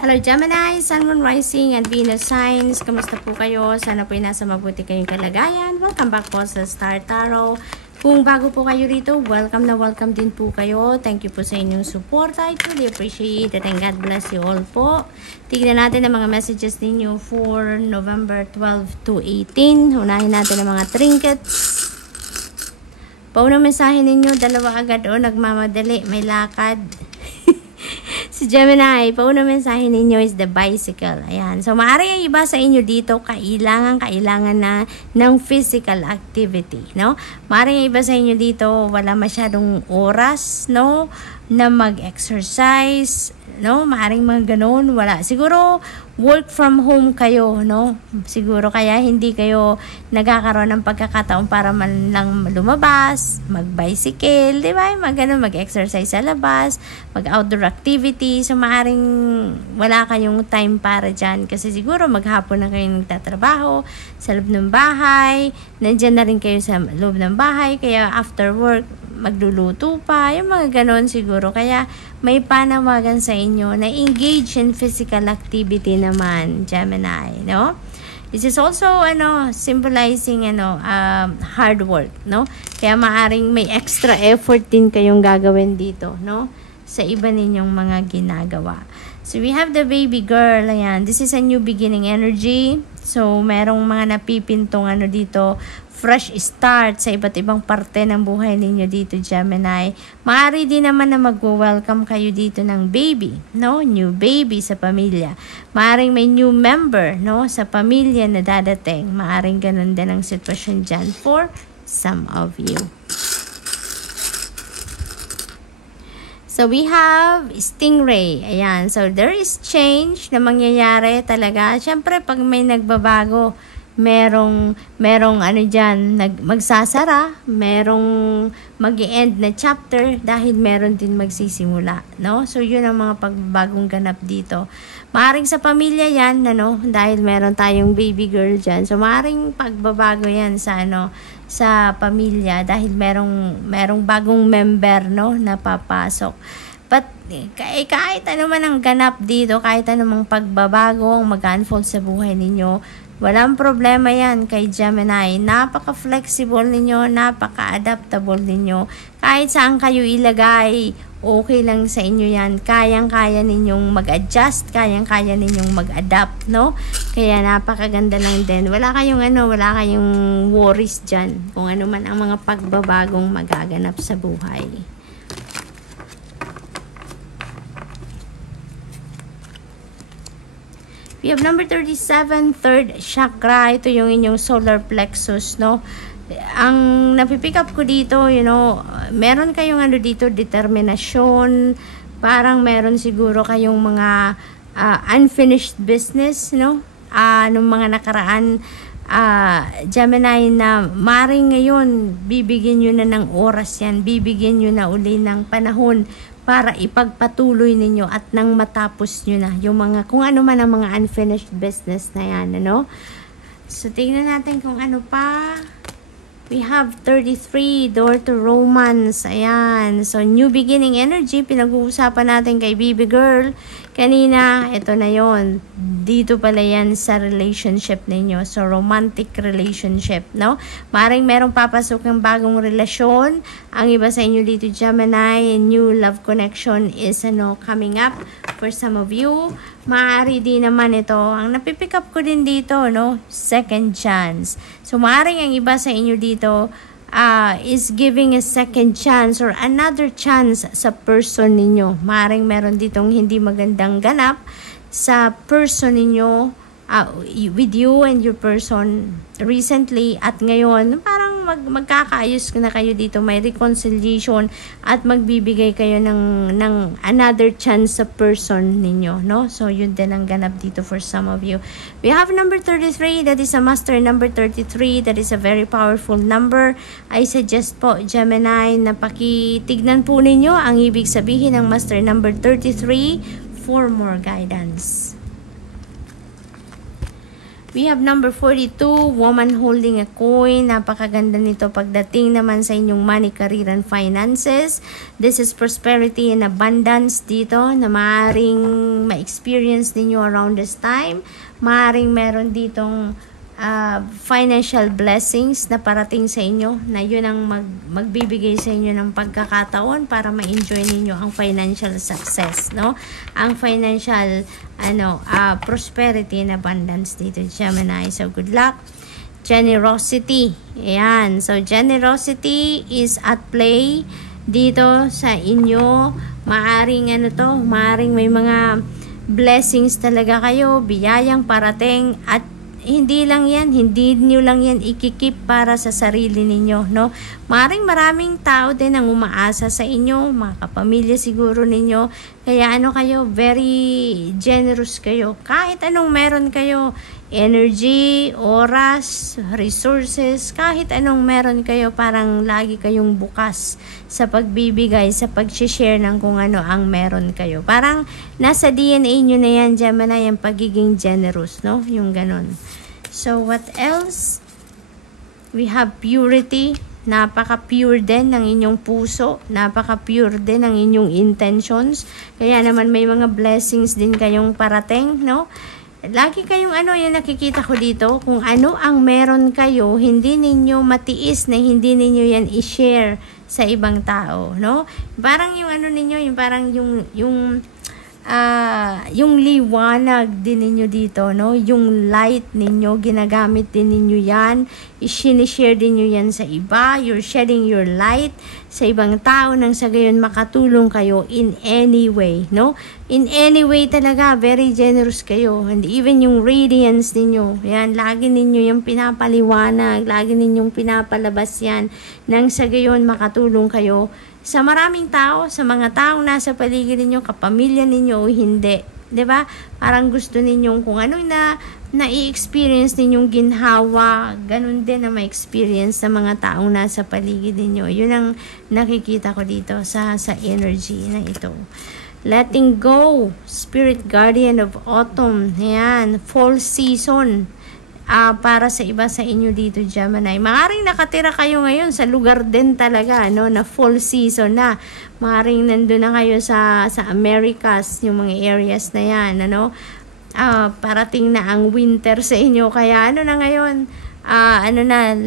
Hello Gemini, Sun, Moon, Rising, and Venus signs. Kamusta po kayo? Sana po nasa mabuti kayong kalagayan. Welcome back po sa Star Tarot. Kung bago po kayo rito, welcome na welcome din po kayo. Thank you po sa inyong support. I truly appreciate it and God bless you all po. Tignan natin ang mga messages ninyo for November 12 to 18. Unahin natin ang mga trinkets. Paunang mensahe ninyo, dalawa agad o nagmamadali, may lakad. Si Gemini, paunang mensahe ninyo is the bicycle. Ayan. So, maaari ang iba sa inyo dito, kailangan na ng physical activity, no? Maaari ang iba sa inyo dito, wala masyadong oras, no? Na mag-exercise, no? Maaring mga ganun, wala. Siguro, work from home kayo, no? Siguro kaya hindi kayo nagkakaroon ng pagkakataon para man lang lumabas, mag-bicycle, di ba? Mag-exercise sa labas, mag-outdoor activity. So, maaring wala kayong time para dyan. Kasi siguro maghapon na kayo nagtatrabaho sa loob ng bahay. Nandyan na rin kayo sa loob ng bahay. Kaya after work, magluluto pa, yung mga ganon siguro. Kaya may panawagan sa inyo na engage in physical activity naman, Gemini, no? This is also, symbolizing, hard work, no? Kaya maaring may extra effort din kayong gagawin dito, no? Sa iba ninyong mga ginagawa. So, we have the baby girl, ayan. This is a new beginning energy. So, merong mga napipintong dito, fresh start sa iba't ibang parte ng buhay ninyo dito, Gemini. Maaari din naman na mag-welcome kayo dito ng baby, no? New baby sa pamilya. Maaring may new member, no? Sa pamilya na dadating. Maaring ganun din ang sitwasyon dyan for some of you. So, we have Stingray. Ayan. So, there is change na mangyayari talaga. Siyempre, pag may nagbabago, merong magsasara, merong mag-i-end na chapter dahil meron din magsisimula, no? So, yun ang mga pagbagong ganap dito. Maaring sa pamilya yan, dahil meron tayong baby girl dyan. So, maaring pagbabago yan sa pamilya dahil merong bagong member, no, na papasok. But, kahit ano man ang ganap dito, kahit ano mang pagbabago ang mag-unfold sa buhay ninyo, walang problema yan kay Gemini. Napaka-flexible ninyo, napaka-adaptable ninyo. Kahit saan kayo ilagay, okay lang sa inyo yan. Kayang-kaya ninyong mag-adjust, kayang-kaya ninyong mag-adapt, no? Kaya napakaganda lang din. Wala kayong worries dyan kung ano man ang mga pagbabagong magaganap sa buhay. We have number 37, third chakra. Ito yung inyong solar plexus, no? Ang napipick up ko dito, meron kayong dito, determinasyon. Parang meron siguro kayong mga unfinished business, no? Nung mga nakaraan, Gemini, na maring ngayon, bibigyan nyo na ng oras yan. Bibigyan nyo na uli ng panahon para ipagpatuloy ninyo at nang matapos nyo na yung mga, kung ano man ang mga unfinished business na yan, So, tingnan natin kung ano pa. We have 33, door to romance. Ayan. So, new beginning energy. Pinag-uusapan natin kay baby girl. Kanina, ito na yon. Dito pala yan sa relationship ninyo. So, romantic relationship, no? Maring merong papasok ng bagong relasyon. Ang iba sa inyo dito, Gemini, new love connection is coming up for some of you. Maaari din naman ito. Ang napipick up ko din dito, second chance. So, maaring ang iba sa inyo dito is giving a second chance or another chance sa person ninyo. Maaring meron ditong hindi magandang ganap sa person ninyo, with you and your person recently, at ngayon parang magkakaayos na kayo dito, may reconciliation at magbibigay kayo ng another chance sa person ninyo, no? So yun din ang ganap dito for some of you. We have number 33, that is a master number 33, that is a very powerful number. I suggest po, Gemini, na pakitignan po ninyo ang ibig sabihin ng master number 33 for more guidance. We have number 42, woman holding a coin. Napakaganda nito pagdating naman sa inyong money, career, and finances. This is prosperity and abundance dito na maaaring ma-experience ninyo around this time. Maaaring meron ditong financial blessings na parating sa inyo na yun ang magbibigay sa inyo ng pagkakataon para ma-enjoy ninyo ang financial success, no? Ang financial prosperity and abundance dito, Gemini. So good luck. Generosity. Ayan. So generosity is at play dito sa inyo. Maaring maaring may mga blessings talaga kayo, biyayang parating, at hindi nyo lang yan ikikip para sa sarili ninyo, no? Maraming tao din ang umaasa sa inyo, mga kapamilya siguro ninyo. Kaya kayo, very generous kayo. Kahit anong meron kayo, energy, oras, resources, kahit anong meron kayo, parang lagi kayong bukas sa pagbibigay, sa pag-share ng kung ano ang meron kayo. Parang nasa DNA nyo na yan, Gemini, yung pagiging generous, no? Yung ganon. So, what else? We have purity. Napaka-pure din ng inyong puso. Napaka-pure din ng inyong intentions. Kaya naman may mga blessings din kayong parating, no? Lagi kayong yung nakikita ko dito, kung ano ang meron kayo, hindi ninyo matiis na hindi ninyo yan i-share sa ibang tao, no? Parang yung ninyo, yung parang yung liwanag din ninyo dito, no? Yung light ninyo, ginagamit din ninyo yan, i-share din nyo yan sa iba. You're shedding your light sa ibang tao nang sa gayon makatulong kayo in any way, no? In any way talaga, very generous kayo. And even yung radiance ninyo, yan, lagi ninyo yung pinapaliwanag, lagi ninyong pinapalabas yan nang sa gayon makatulong kayo sa maraming tao, sa mga taong nasa paligid ninyo, kapamilya ninyo o hindi. 'Di ba? Parang gusto ninyong kung ano na i-experience ninyong ginhawa, ganun din na ma-experience sa mga taong nasa paligid ninyo. Yun ang nakikita ko dito sa energy na ito. Letting go, spirit guardian of autumn. Ayan, fall season. Para sa iba sa inyo dito, Gemini. Maaring nakatira kayo ngayon sa lugar din talaga, no, na fall season na. Maaring nandun na kayo sa Americas, yung mga areas na yan, parating na ang winter sa inyo. Kaya na ngayon,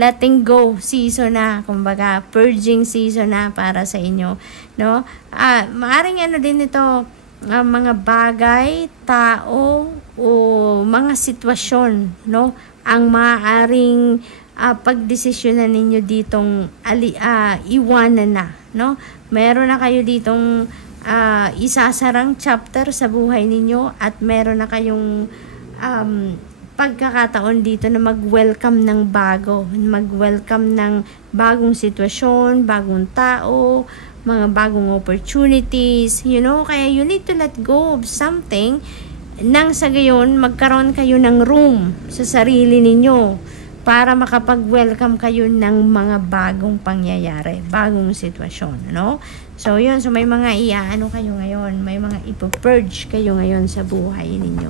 letting go season na, kumbaga, purging season na para sa inyo, no? Maaring din ito, mga bagay, tao, o mga sitwasyon, no, ang maaaring pagdesisyonan ninyo ditong iwanan na, no? Meron na kayo ditong isasarang chapter sa buhay ninyo at meron na kayong pagkakataon dito na mag-welcome ng bago, mag-welcome ng bagong sitwasyon, bagong tao, mga bagong opportunities, kaya you need to let go of something nang sa gayon magkaroon kayo ng room sa sarili ninyo para makapag-welcome kayo ng mga bagong pangyayari, bagong sitwasyon, no? So yun, so may mga kayo ngayon, may mga ipopurge kayo ngayon sa buhay ninyo.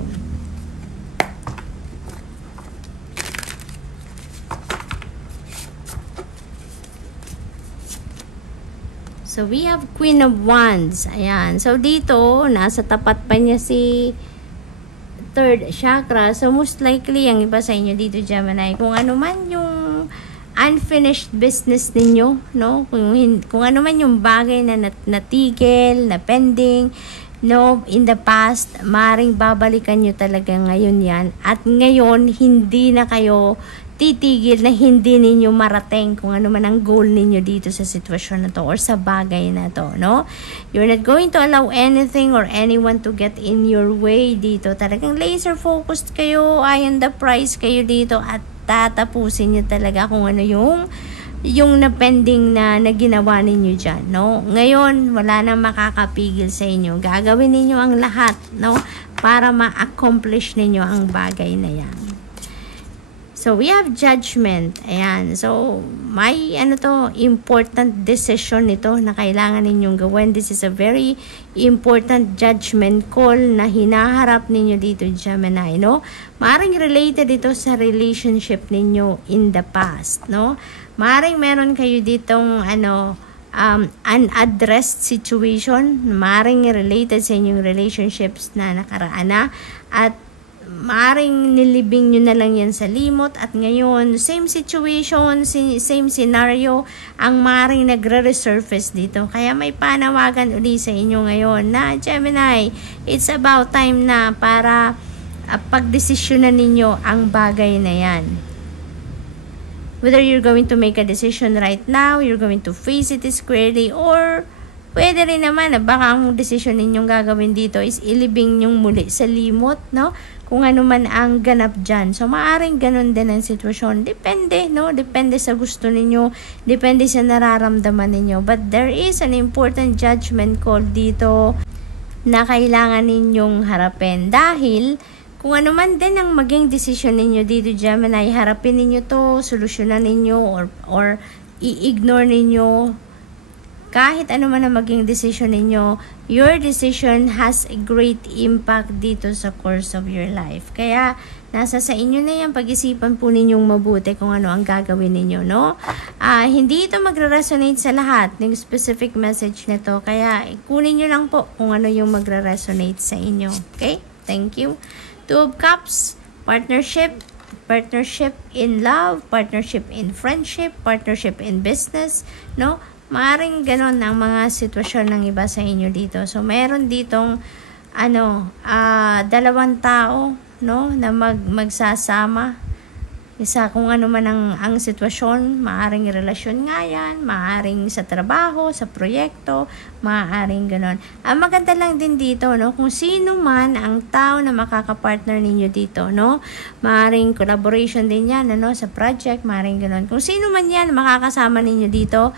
So we have Queen of Wands. Ayan. So dito, nasa tapat pa niya si third chakra. So most likely, ang iba sa inyo dito, Gemini, kung ano man yung unfinished business ninyo, no? Kung ano man yung bagay na natigil, na pending, no, in the past, maring babalikan nyo talaga ngayon yan. At ngayon, hindi na kayo titigil na hindi ninyo marating kung ano man ang goal ninyo dito sa sitwasyon na to or sa bagay na to, no? You're not going to allow anything or anyone to get in your way dito. Talagang laser focused kayo, eye on the prize kayo dito at tatapusin nyo talaga kung ano yung na-pending na ginawa ninyo dyan, no? Ngayon, wala nang makakapigil sa inyo. Gagawin ninyo ang lahat, no? Para ma-accomplish ninyo ang bagay na yan. So, we have judgment. Ayan. So, may important decision nito na kailangan ninyong gawin. This is a very important judgment call na hinaharap ninyo dito, Gemini, no? Maaring related ito sa relationship ninyo in the past, no? Maaring meron kayo ditong, unaddressed situation. Maaring related sa inyong relationships na nakaraan na. At maaring nilibing nyo na lang yan sa limot at ngayon, same situation, same scenario ang maaring nagre-resurface dito. Kaya may panawagan uli sa inyo ngayon na Gemini, it's about time na para pagdesisyonan ninyo ang bagay na yan. Whether you're going to make a decision right now, you're going to face it squarely, or pwede rin naman na baka ang decision ninyong gagawin dito is ilibing nyong muli sa limot, no? Kung ano man ang ganap dyan. So, maaring ganun din ang sitwasyon. Depende, no? Depende sa gusto ninyo. Depende sa nararamdaman ninyo. But there is an important judgment call dito na kailangan ninyong harapin. Dahil, kung ano man din ang maging desisyon ninyo dito, Gemini, harapin ninyo to, solusyonan ninyo, or i-ignore ninyo. Kahit ano man ang maging decision ninyo, your decision has a great impact dito sa course of your life. Kaya, nasa sa inyo na yan, pag-isipan po ninyong mabuti kung ano ang gagawin ninyo, no? Hindi ito magre-resonate sa lahat ng specific message nito. Kaya, kunin nyo lang po kung ano yung magre-resonate sa inyo. Okay? Thank you. Two of Cups, partnership in love, partnership in friendship, partnership in business, no? Maaring ganon ang mga sitwasyon ng iba sa inyo dito. So, meron ditong, dalawang tao, no, na magsasama. Isa kung ano man ang sitwasyon, maaring relasyon nga yan, maaring sa trabaho, sa proyekto, maaring ganon. Ang maganda lang din dito, no, kung sino man ang tao na makakapartner ninyo dito, no, maaring collaboration din yan, sa project, maaring ganon. Kung sino man yan makakasama ninyo dito,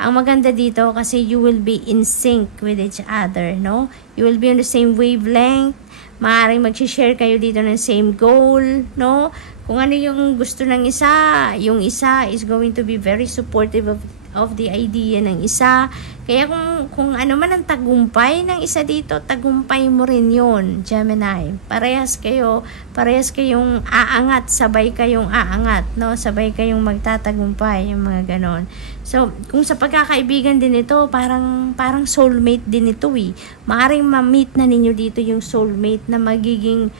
ang maganda dito kasi you will be in sync with each other, no? You will be on the same wavelength. Maaaring mag-share kayo dito ng same goal, no? Kung ano yung gusto ng isa, yung isa is going to be very supportive of the idea ng isa. Kaya kung ano man ang tagumpay ng isa dito, tagumpay mo rin yun, Gemini. Parehas kayong aangat, sabay kayong aangat, no? Sabay kayong magtatagumpay, yung mga ganon. So, kung sa pagkakaibigan din ito, parang soulmate din ito eh. Maaaring ma-meet na ninyo dito yung soulmate na magiging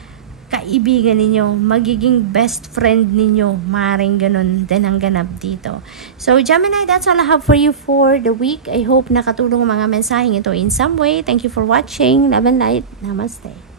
kaibigan ninyo, magiging best friend ninyo, maaaring ganun din ang ganap dito. So, Gemini, that's all I have for you for the week. I hope nakatulong ang mga mensaheng ito in some way. Thank you for watching. Love and light. Namaste.